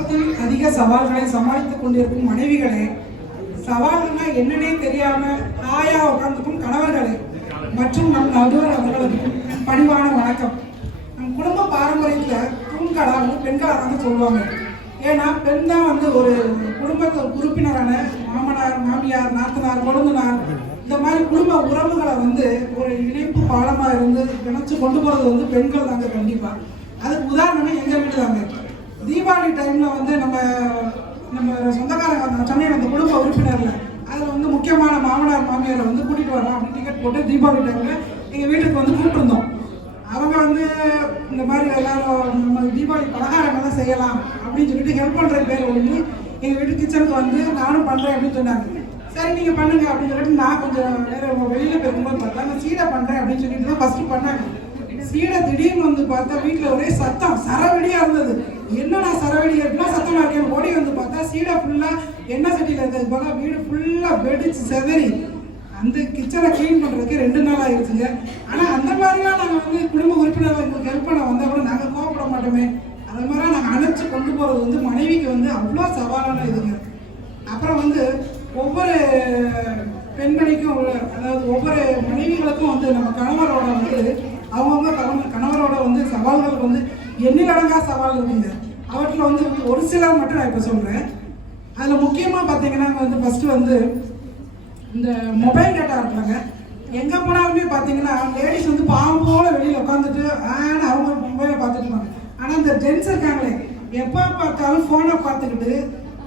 குடும்பத்தில் அதிக சவால்களை சமாளித்துக் கொண்டிருக்கும் மனைவிகளே சவால்னா என்னன்னே தெரியாம தாயா உட்கார்ந்துக்கும் கணவர்களே மற்றும் நம் நடுவர் அவர்களுக்கும் பணிவான வணக்கம். நம் குடும்ப பாரம்பரியத்துல தூண்களா வந்து பெண்களாக வந்து சொல்லுவாங்க. ஏன்னா பெண் தான் வந்து ஒரு குடும்பத்து உறுப்பினரான மாமனார் மாமியார் நாத்தனார் கொழுந்தனார் இந்த மாதிரி குடும்ப உறவுகளை வந்து ஒரு இணைப்பு பாலமாக இருந்து நினைச்சு கொண்டு போகிறது வந்து பெண்கள் தாங்க கண்டிப்பாக அதுக்கு உதாரணமே எங்கள் வீடு தாங்க. தீபாவளி டைமில் வந்து நம்ம நம்ம சொந்தக்காரங்க சென்னையில் அந்த குடும்ப உறுப்பினரில் அதில் வந்து முக்கியமான மாமனார் மாமியாரை வந்து கூட்டிகிட்டு வரோம் அப்படின்னு டிக்கெட் போட்டு தீபாவளி டைமில் எங்கள் வீட்டுக்கு வந்து கூப்பிட்டுருந்தோம். அவங்க வந்து இந்த மாதிரி எல்லாரும் நம்ம தீபாவளி பலகாரங்கள்லாம் செய்யலாம் அப்படின்னு சொல்லிட்டு ஹெல்ப் பண்ணுற பேர் ஒழுங்கி எங்கள் வீட்டு கிச்சனுக்கு வந்து நானும் பண்ணுறேன் அப்படின்னு சொன்னாங்க. சரி நீங்கள் பண்ணுங்க அப்படின்னு சொல்லிட்டு நான் கொஞ்சம் வேறு வெளியில் போயிருக்கும்போது பார்த்தா நான் சீடை பண்ணுறேன் அப்படின்னு சொல்லிட்டு தான் ஃபஸ்ட்டு பண்ணாங்க. சீடை திடீர்னு வந்து பார்த்தா வீட்டில் ஒரே சத்தம் சரவெடியாக இருந்தது. என்னடா சரவெடி இருக்குன்னா சத்தமா இருக்கேன் ஓடி வந்து பார்த்தா சீடை ஃபுல்லா எண்ணெய் சட்டியில இருக்கிறது போல வீடு ஃபுல்லா வெடிச்சு செதறி. அந்த கிச்சனை க்ளீன் பண்றதுக்கு ரெண்டு நாள் ஆயிருச்சுங்க. ஆனா அந்த மாதிரிலாம் நாங்கள் வந்து குடும்ப உறுப்பினர்கள் உங்களுக்கு ஹெல்ப் பண்ண வந்தா கூட நாங்கள் கோவப்பட மாட்டோமே. அது மாதிரி நாங்கள் அணைச்சு கொண்டு போறது வந்து மனைவிக்கு வந்து அவ்வளோ சவாலான இதுங்க. அப்புறம் வந்து ஒவ்வொரு பெண்மணிக்கும் அதாவது ஒவ்வொரு மனைவிகளுக்கும் வந்து நம்ம கணவரோட வந்து அவங்கவுங்க கணவரோட வந்து சவால்கள் வந்து எண்ணிலடங்கா சவால் இருக்குங்க. அவற்றில் வந்து ஒரு சில மட்டும் நான் இப்போ சொல்கிறேன் அதில் முக்கியமாக பார்த்தீங்கன்னா வந்து ஃபஸ்ட்டு வந்து இந்த மொபைல் டேட்டா இருக்காங்க. எங்கே போனாலுமே பார்த்தீங்கன்னா லேடிஸ் வந்து பாவம் போல வெளியில் உட்காந்துட்டு ஆன அவங்க மொபைலை பார்த்துட்டு இருப்பாங்க. ஆனா இந்த ஜென்ஸ் இருக்காங்களே எப்போ பார்த்தாலும் ஃபோனை பார்த்துக்கிட்டு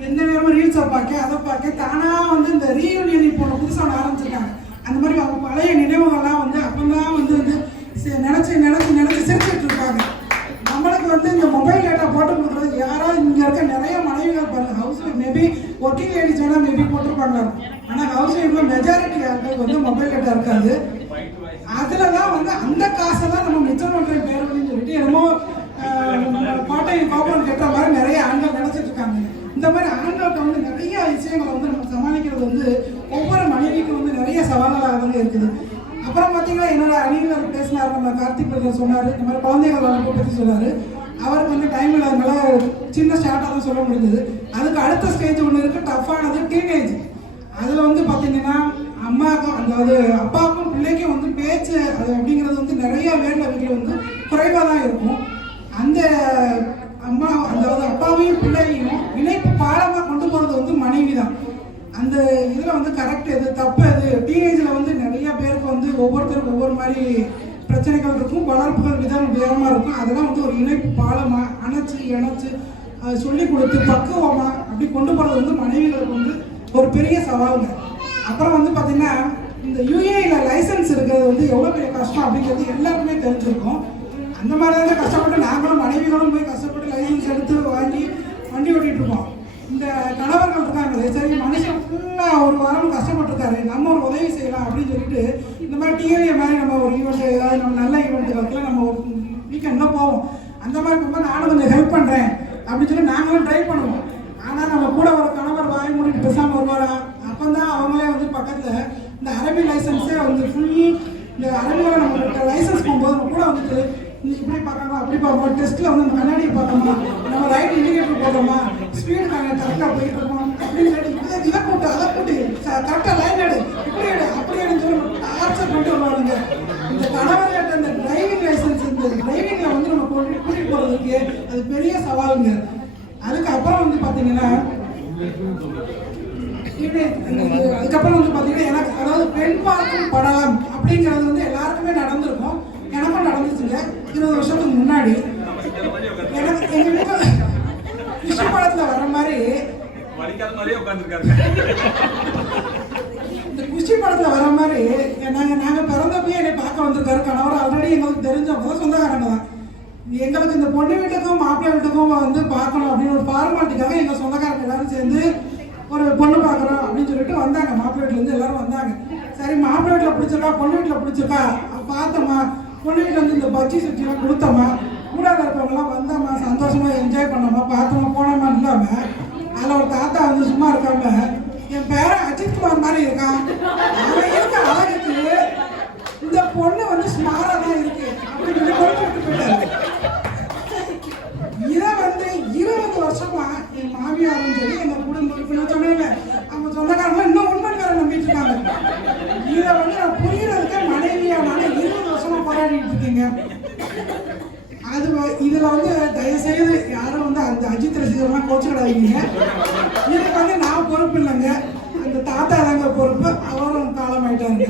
எந்த நேரமும் ரீல்ஸை பார்க்க அதை பார்க்க தானாக வந்து இந்த ரீயூனியன் இப்போ ஒண்ணு புதுசாக ஒண்ணு ஆரம்பிச்சிருக்காங்க. அந்த மாதிரி அவங்க பழைய நினைவுகள்லாம் வந்து அப்பதான் வந்து வந்து நினச்சி நினச்சி நினச்சி சிரிச்சிட்டு இருப்பாங்க நம்மளுக்கு வந்து இந்த மொபைல் டேட்டா போட்டு கொடுக்குறது யாராவது இங்க இருக்க நிறைய மனைவிகள் பாருங்க house wife maybe working ladies வேணா மேபி போட்டிருப்பாங்க. ஆனா ஹவுஸ் ஒய்ஃப்ல மெஜாரிட்டி ஆட்கள் வந்து மொபைல் டேட்டா இருக்காது. அதுலதான் வந்து அந்த காசை தான் நம்ம மிச்சம் பண்ற பேர் அப்படின்னு சொல்லிட்டு என்னமோ பாட்டை கோபுரம் கேட்ட மாதிரி நிறைய ஆண்கள் நினைச்சிட்டு இருக்காங்க. இந்த மாதிரி ஆண்கள்கிட்ட வந்து நிறைய விஷயங்களை வந்து நம்ம சமாளிக்கிறது வந்து ஒவ்வொரு மனைவிக்கும் வந்து நிறைய சவால்களாக வந்து இருக்குது. அப்புறம் பார்த்தீங்கன்னா என்னோட அணியினர் பேசினார் நம்ம கார்த்திக் பிரதர் சொன்னார் இந்த மாதிரி குழந்தைகள் வளர்ப்பு பற்றி சொன்னார். சின்ன ஸ்டார்ட்டாக சொல்ல முடிஞ்சது. அதுக்கு அடுத்த ஸ்டேஜ் ஒன்று இருக்குது டஃப்பானது டீனேஜ் அதில் வந்து பார்த்தீங்கன்னா அம்மாவுக்கும் அதாவது அப்பாவுக்கும் பிள்ளைக்கும் வந்து பேச்சு அது அப்படிங்கிறது வந்து நிறைய வேண்ட வீட்டில் வந்து குறைவாக தான் இருக்கும். அந்த அம்மா அதாவது அப்பாவையும் பிள்ளையையும் இணைப்பு பாலமாக கொண்டு போகிறது வந்து மனைவி தான் அந்த இதில் வந்து கரெக்ட் எது தப்பு எது? டீனேஜில் வந்து நிறைய பேருக்கு வந்து ஒவ்வொருத்தருக்கும் ஒவ்வொரு மாதிரி பிரச்சனைகள் இருக்கும் வளர்ப்புகள் விதம் விதமாக இருக்கும். அதெல்லாம் வந்து ஒரு இணைப்பு பாலமாக அணைச்சு இணைச்சு சொல்லி கொடுத்து பக்குவமாக அப்படி கொண்டு போகிறது வந்து மனைவிகளுக்கு வந்து ஒரு பெரிய சவாலுங்க. அப்புறம் வந்து பார்த்திங்கன்னா இந்த யூஏல லைசன்ஸ் இருக்கிறது வந்து எவ்வளோ பெரிய கஷ்டம் அப்படிங்கிறது எல்லாருக்குமே தெரிஞ்சிருக்கும். அந்த மாதிரி தான் கஷ்டப்பட்டு நாங்களும் மனைவிகளும் போய் கஷ்டப்பட்டு லைசன்ஸ் எடுத்து வாங்கி வண்டி ஓட்டிட்டு இருக்கோம். இந்த கணவர்கள் இருக்காங்களே சரி மனுஷன் ஃபுல்லாக ஒரு வாரம் கஷ்டப்பட்டிருக்காரு. நம்ம ஒரு உதவி செய்யலாம் அப்படின்னு சொல்லிட்டு இந்த மாதிரி டிஎன்ஏ மாதிரி நம்ம ஒரு ஈவெண்ட் ஏதாவது நம்ம நல்ல ஈவெண்ட்டுகளுக்குலாம் நம்ம ஒரு வீக்கெண்டில் போவோம். அந்த மாதிரி போகும்போது நானும் கொஞ்சம் ஹெல்ப் பண்ணுறேன் அப்படின்னு சொல்லி நாங்களும் ட்ரை பண்ணுவோம். ஆனால் நம்ம கூட ஒரு கணவர் வாய் மூடிட்டு பேசாமல் வருவாரா? அப்போ தான் அவங்களே வந்து பக்கத்தில் இந்த அரபி லைசன்ஸே வந்து ஃபுல் இந்த அரபியில் நம்ம லைசன்ஸ் போகும்போது நம்ம கூட வந்துட்டு நீ இப்படி பார்க்கணுமா? அப்படி பார்க்கணும்? டெஸ்ட்டில் வந்து நம்ம கண்ணாடியை பார்க்கணுமா? நம்ம ரைட் இண்டிகேட்டர் போடுறோமா? ஸ்பீடு நாங்கள் கரெக்டாக போயிட்டு இருக்கோம்? அப்படின்னு சொல்லி இதை இதை கூட்டு அதை கூட்டு கரெக்டாக லைன் எடு. இப்படி எடு அப்படி எடுத்து டார்ச்சர் பண்ணிட்டு வருவாருங்க இந்த கணவர்கிட்ட இந்த டிரைவிங் லைசன்ஸ் இந்த டிரைவிங் நம்ம கூட்டிட்டு போகிறதுக்கு அது பெரிய சவாலுங்க. அதுக்கப்புறம் வந்து இது- அதுக்கப்புறம் வந்து பார்த்தீங்கன்னா எனக்கு அதாவது பெண் பார்க்கும் படம் அப்படிங்கிறது வந்து எல்லாருக்குமே நடந்திருக்கும். எனக்கும் நடந்துச்சுங்க. இருபது வருஷத்துக்கு முன்னாடி. எனக்கு எங்க வீட்டில் விஷு படத்துல வர மாதிரி இந்த குஷி படத்துல வர மாதிரி நாங்க நாங்க பிறந்தப்பயே என்னை பார்க்க வந்திருக்காரு. கணவர் ஆல்ரெடி எங்களுக்கு தெரிஞ்சவங்க. சொந்தக்காரங்க தான். எங்களுக்கு இந்த பொண்ணு வீட்டுக்கும் மாப்பிள்ளை வீட்டுக்கும் வந்து பார்க்கணும் அப்படின்னு ஒரு ஃபார்மாலிட்டிக்காக எங்கள் சொந்தக்காரங்க எல்லாரும் சேர்ந்து ஒரு பொண்ணு பார்க்குறோம் அப்படின்னு சொல்லிட்டு வந்தாங்க. மாப்பிள்ளை வீட்டுல இருந்து எல்லாரும் வந்தாங்க. சரி மாப்பிள்ளை வீட்டில் பிடிச்சிருக்கா? பொண்ணு வீட்டில் பிடிச்சிருக்கா? பார்த்தோமா பொண்ணு வீட்டில் வந்து இந்த பஜ்ஜி சுற்றிலாம் கொடுத்தோமா? கூட இருக்கவங்கலாம் வந்தோமா? சந்தோஷமா என்ஜாய் பண்ணோமா? பார்த்தோமா போனோமா? இல்லாம அதில் ஒரு தாத்தா வந்து சும்மா இருக்காம என் பேரன் அஜித் குமார் மாதிரி இருக்கான். அவன் இதுல வந்து தயவுசெய்து யாரும் வந்து அந்த அஜித் ரசிகர்லாம் கோச்சுக்கிடாதீங்க. இதுக்கு வந்து நான் பொறுப்பு இல்லைங்க. அந்த தாத்தா தாங்க பொறுப்பு. அவரும் காலமாயிட்டாங்க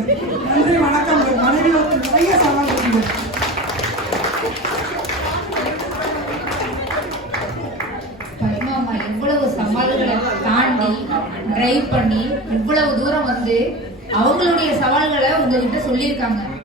நன்றி வணக்கம். மனைவியோருக்கு நிறைய சவால் இருக்குங்க இவ்வளவு சவால்களை தாண்டி டிரைவ் பண்ணி இவ்வளவு தூரம் வந்து அவங்களுடைய சவால்களை உங்ககிட்ட சொல்லியிருக்காங்க.